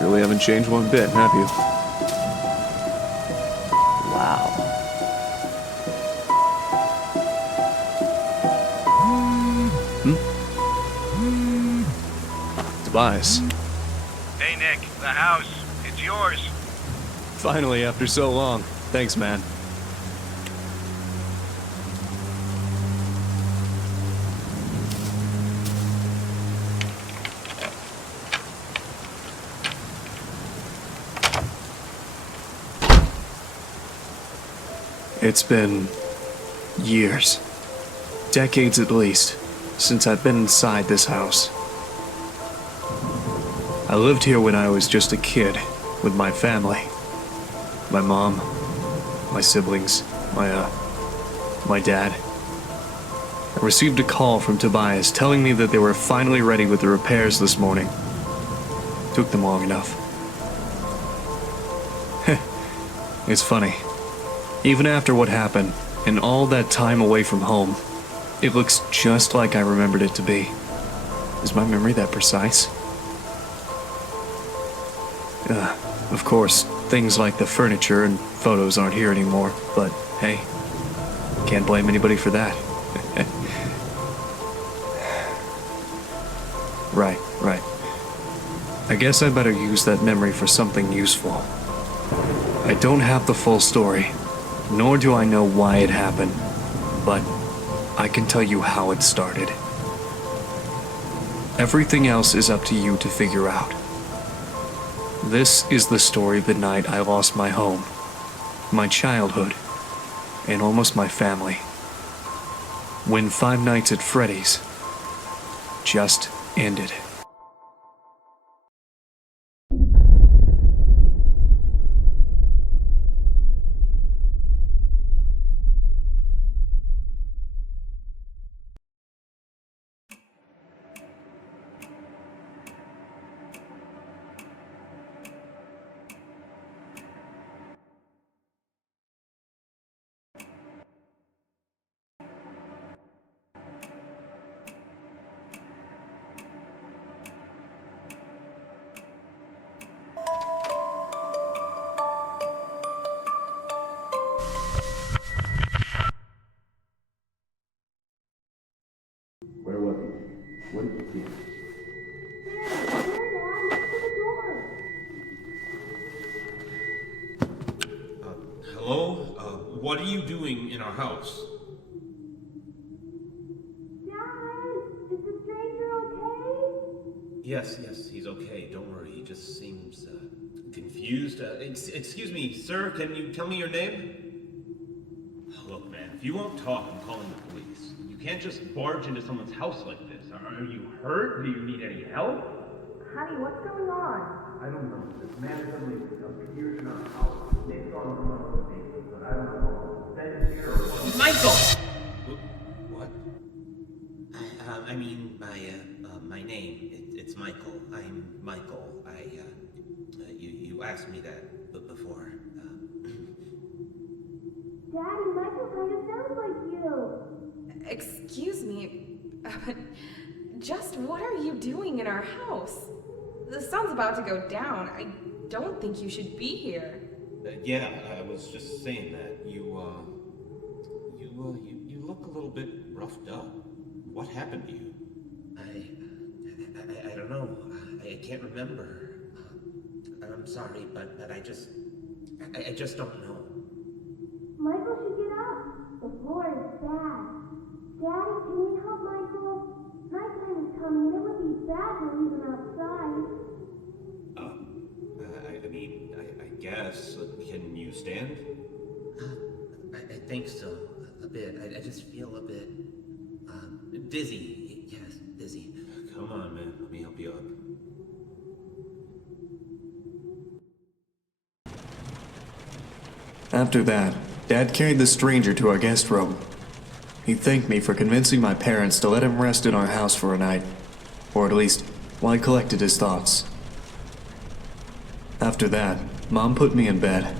Really haven't changed one bit, have you? Wow. Tobias. Hey Nick, the house. It's yours. Finally, after so long. Thanks, man. It's been years, decades at least, since I've been inside this house. I lived here when I was just a kid with my family. My mom, my siblings, my dad. I received a call from Tobias telling me that they were finally ready with the repairs this morning. Took them long enough. It's funny. Even after what happened, and all that time away from home, it looks just like I remembered it to be. Is my memory that precise? Of course, things like the furniture and photos aren't here anymore, but hey, can't blame anybody for that. Right. I guess I better use that memory for something useful. I don't have the full story, nor do I know why it happened, but I can tell you how it started. Everything else is up to you to figure out. This is the story of the night I lost my home, my childhood, and almost my family. When Five Nights at Freddy's just ended. Where was he? What did you see? Hello? What are you doing in our house? Dad, is the stranger okay? Yes, he's okay. Don't worry. He just seems confused. Excuse me, sir. Can you tell me your name? Look, man, if you won't talk, I'm calling the police. You can't just barge into someone's house like this. Are you hurt? Do you need any help? Honey, what's going on? I don't know. This man suddenly appeared in our house. Nick's on the phone with me, but I don't know. Then here or what? Michael! What? My name, it's Michael. I'm Michael. You asked me that before. Daddy, Michael kind of sounds like you. Excuse me, just what are you doing in our house? The sun's about to go down. I don't think you should be here. Yeah, I was just saying that. You look a little bit roughed up. What happened to you? I don't know. I can't remember. I'm sorry, but I just don't know. Michael should get up. The floor is bad. Daddy, can we help Michael? Nighttime is coming. It would be bad to leave him outside. I guess. Can you stand? I think so. A bit. I just feel a bit dizzy. Yes, dizzy. Come on, man. Let me help you up. After that, Dad carried the stranger to our guest room. He thanked me for convincing my parents to let him rest in our house for a night, or at least while he collected his thoughts. After that, Mom put me in bed.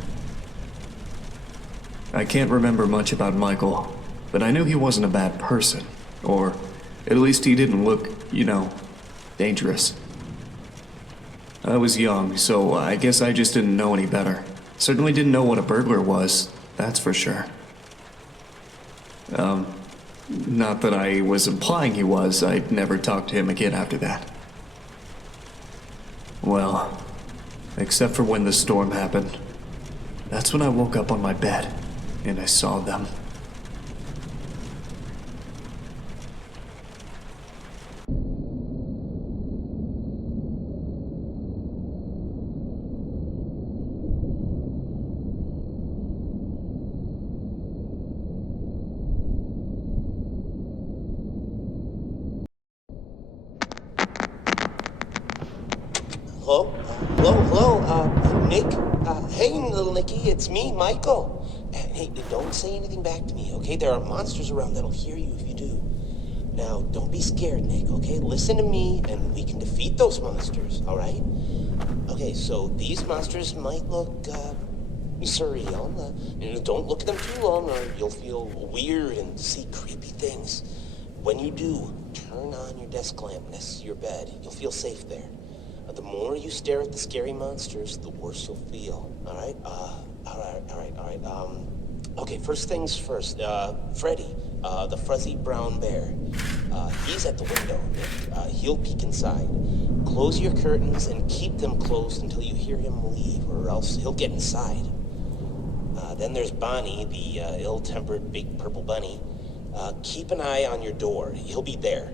I can't remember much about Michael, but I knew he wasn't a bad person, or at least he didn't look, dangerous. I was young, so I guess I just didn't know any better. Certainly didn't know what a burglar was, that's for sure. Not that I was implying he was. I'd never talked to him again after that. Well, except for when the storm happened. That's when I woke up on my bed, and I saw them. Hello? Hello? Nick? Hey, little Nicky, it's me, Michael. Hey, don't say anything back to me, okay? There are monsters around that'll hear you if you do. Now, don't be scared, Nick, okay? Listen to me, and we can defeat those monsters, all right? Okay, so these monsters might look, surreal. Don't look at them too long, or you'll feel weird and see creepy things. When you do, turn on your desk lamp next to your bed. You'll feel safe there. The more you stare at the scary monsters, the worse you'll feel. All right? All right. Okay, first things first. Freddy, the fuzzy brown bear. He's at the window, Nick. He'll peek inside. Close your curtains and keep them closed until you hear him leave, or else he'll get inside. Then there's Bonnie, the ill-tempered big purple bunny. Keep an eye on your door. He'll be there.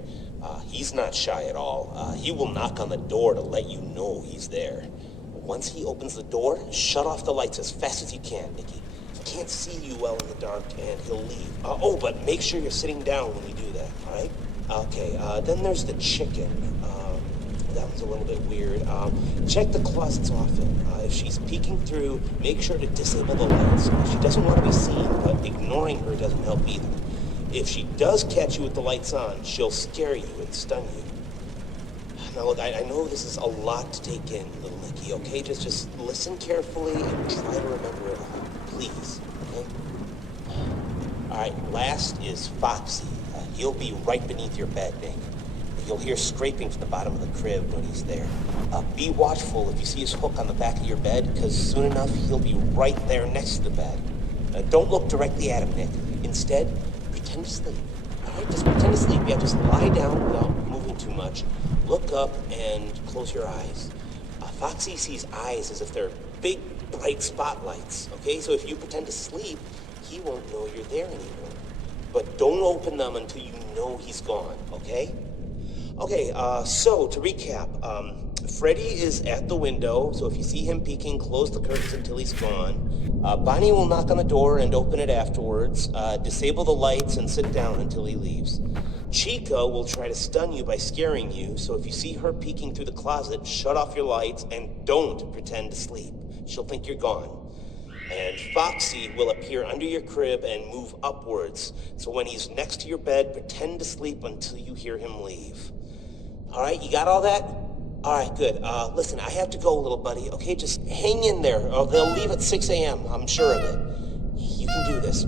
He's not shy at all. He will knock on the door to let you know he's there. Once he opens the door, shut off the lights as fast as you can, Nicky. He can't see you well in the dark, and he'll leave. But make sure you're sitting down when you do that, all right? Okay, then there's the chicken. That one's a little bit weird. Check the closets often. If she's peeking through, make sure to disable the lights. She doesn't want to be seen, but ignoring her doesn't help either. If she does catch you with the lights on, she'll scare you and stun you. Now look, I know this is a lot to take in, little Nicky, okay? Just listen carefully and try to remember it all, please, okay? Alright, last is Foxy. He'll be right beneath your bed, Nick. You'll hear scraping from the bottom of the crib when he's there. Be watchful if you see his hook on the back of your bed, because soon enough he'll be right there next to the bed. Don't look directly at him, Nick. Instead, pretend to sleep. All right, just pretend to sleep. Yeah, just lie down without moving too much. Look up and close your eyes. Foxy sees eyes as if they're big, bright spotlights. Okay, so if you pretend to sleep, he won't know you're there anymore. But don't open them until you know he's gone. Okay? Okay. So to recap, Freddy is at the window. So if you see him peeking, close the curtains until he's gone. Bonnie will knock on the door and open it afterwards. Disable the lights and sit down until he leaves. Chica will try to stun you by scaring you, so if you see her peeking through the closet, shut off your lights and don't pretend to sleep. She'll think you're gone. And Foxy will appear under your crib and move upwards, so when he's next to your bed, pretend to sleep until you hear him leave. All right, you got all that? All right, good. Listen, I have to go, little buddy, okay? Just hang in there. They'll leave at 6 a.m., I'm sure of it. You can do this.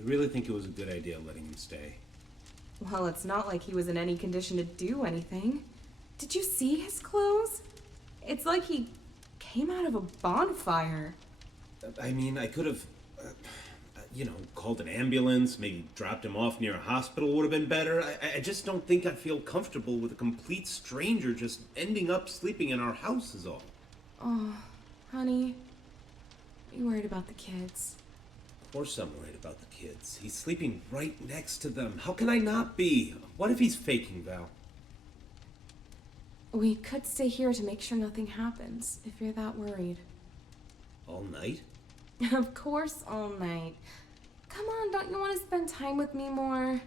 Do you really think it was a good idea letting him stay? Well, it's not like he was in any condition to do anything. Did you see his clothes? It's like he came out of a bonfire. I mean, I could have, called an ambulance, maybe dropped him off near a hospital would have been better. I just don't think I'd feel comfortable with a complete stranger just ending up sleeping in our house is all. Oh, honey, are you worried about the kids? Of course I'm worried about the kids. He's sleeping right next to them. How can I not be? What if he's faking, Val? We could stay here to make sure nothing happens, if you're that worried. All night? Of course, all night. Come on, don't you want to spend time with me more?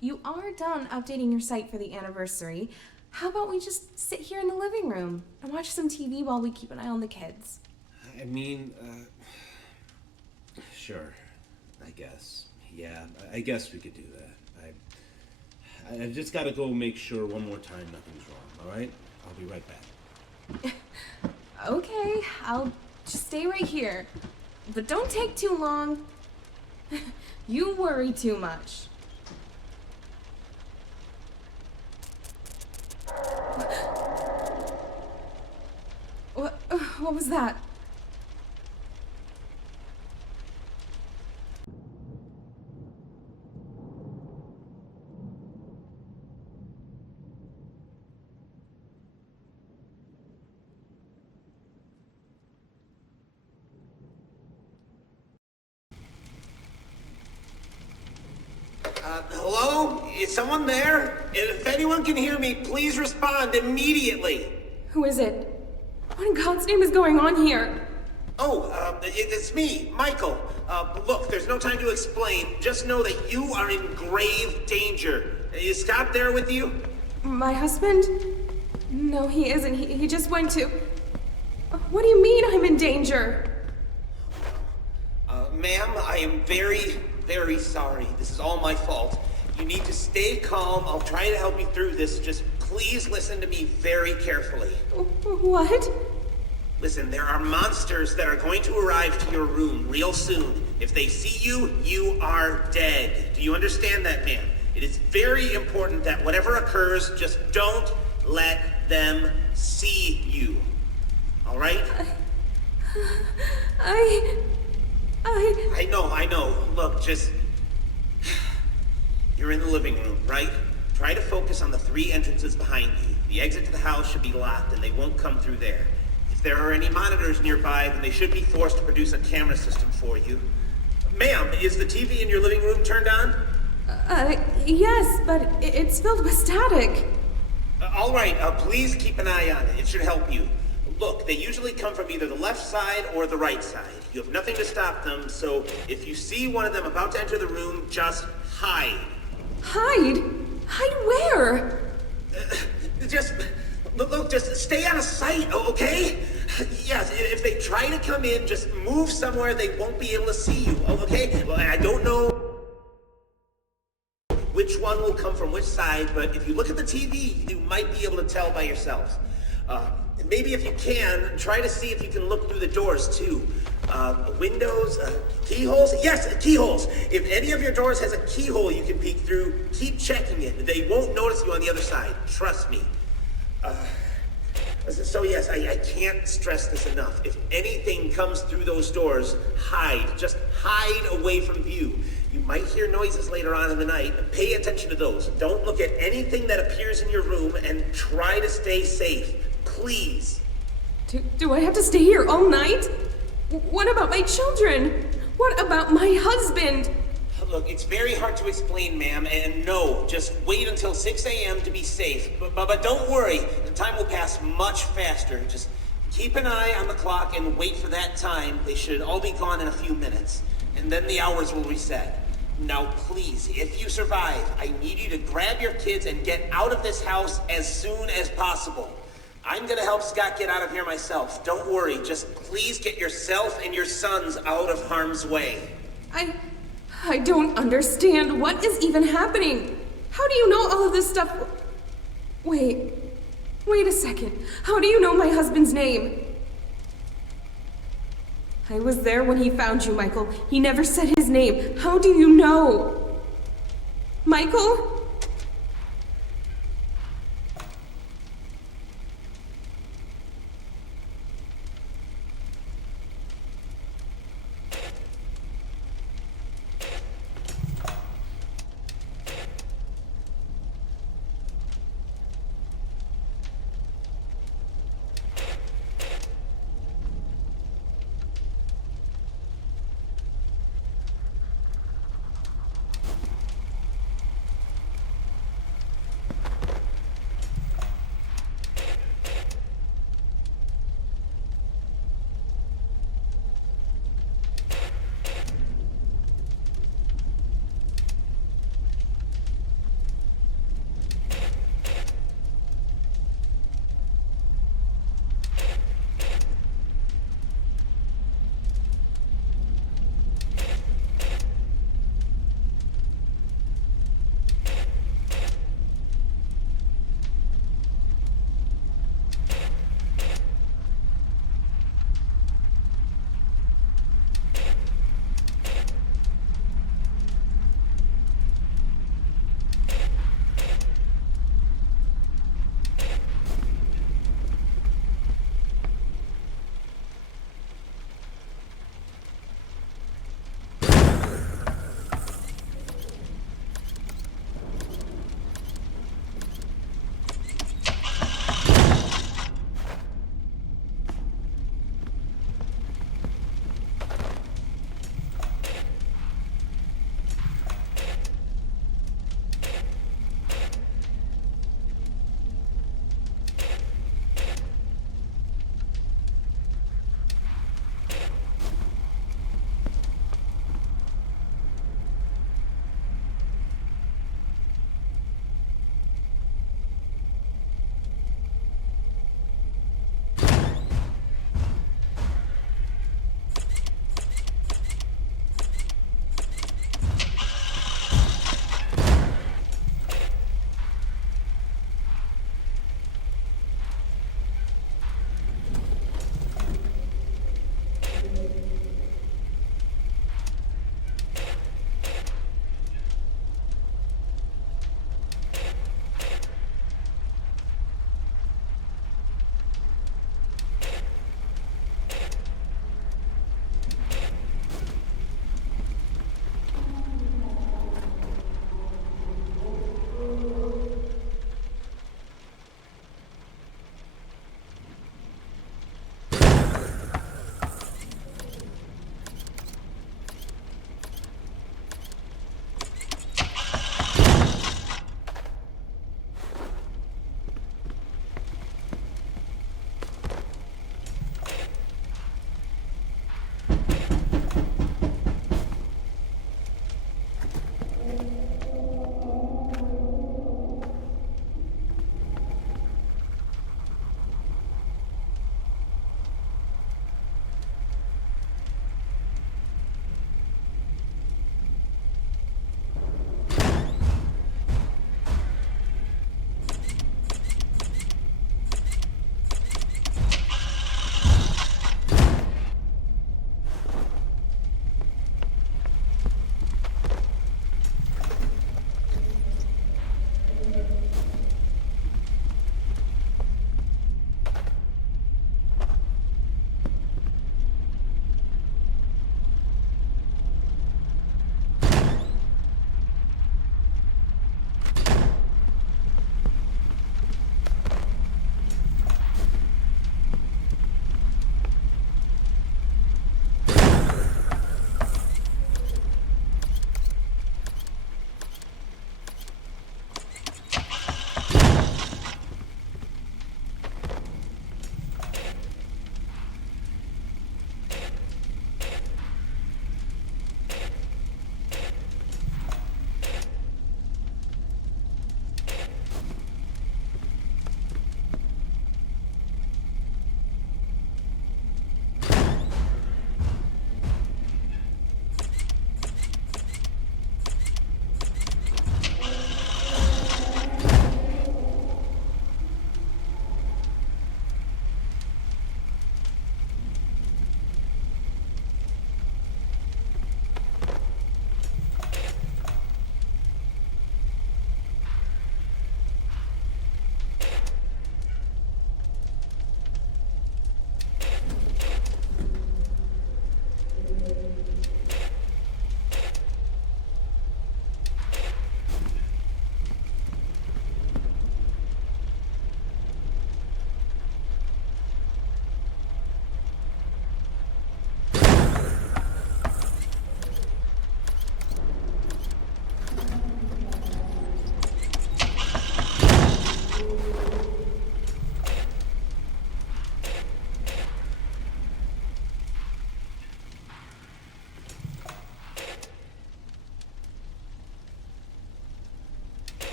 You are done updating your site for the anniversary. How about we just sit here in the living room and watch some TV while we keep an eye on the kids? I mean, sure. I guess. Yeah, I guess we could do that. I just gotta go make sure one more time nothing's wrong, alright? I'll be right back. Okay, I'll just stay right here. But don't take too long. You worry too much. What was that? Hello? Is someone there? If anyone can hear me, please respond immediately. Who is it? What in God's name is going on here? It's me, Michael. Look, there's no time to explain. Just know that you are in grave danger. Is Scott there with you? My husband? No, he isn't. He just went to... What do you mean I'm in danger? Ma'am, I am very, very sorry. This is all my fault. You need to stay calm. I'll try to help you through this. Just please listen to me very carefully. What? Listen, there are monsters that are going to arrive to your room real soon. If they see you, you are dead. Do you understand that, ma'am? It is very important that whatever occurs, just don't let them see you. All right? I know. Look, just... You're in the living room, right? Try to focus on the 3 entrances behind you. The exit to the house should be locked, and they won't come through there. If there are any monitors nearby, then they should be forced to produce a camera system for you. Ma'am, is the TV in your living room turned on? Yes, but it's filled with static. All right, please keep an eye on it. It should help you. Look, they usually come from either the left side or the right side. You have nothing to stop them, so if you see one of them about to enter the room, just hide. Hide? Hide where? Just stay out of sight, okay? Yes, if they try to come in, just move somewhere they won't be able to see you, okay? Well, I don't know which one will come from which side, but if you look at the TV, you might be able to tell by yourself. Maybe if you can, try to see if you can look through the doors too. Windows, keyholes? Yes, keyholes. If any of your doors has a keyhole you can peek through, keep checking it. They won't notice you on the other side. Trust me. So yes, I can't stress this enough. If anything comes through those doors, hide. Just hide away from view. You might hear noises later on in the night. Pay attention to those. Don't look at anything that appears in your room and try to stay safe. Please. Do I have to stay here all night? What about my children? What about my husband? Look, it's very hard to explain, ma'am, and no, just wait until 6 a.m. to be safe. But don't worry, the time will pass much faster. Just keep an eye on the clock and wait for that time. They should all be gone in a few minutes, and then the hours will reset. Now, please, if you survive, I need you to grab your kids and get out of this house as soon as possible. I'm gonna help Scott get out of here myself. Don't worry, just please get yourself and your sons out of harm's way. I don't understand. What is even happening? How do you know all of this stuff? Wait a second. How do you know my husband's name? I was there when he found you, Michael. He never said his name. How do you know? Michael?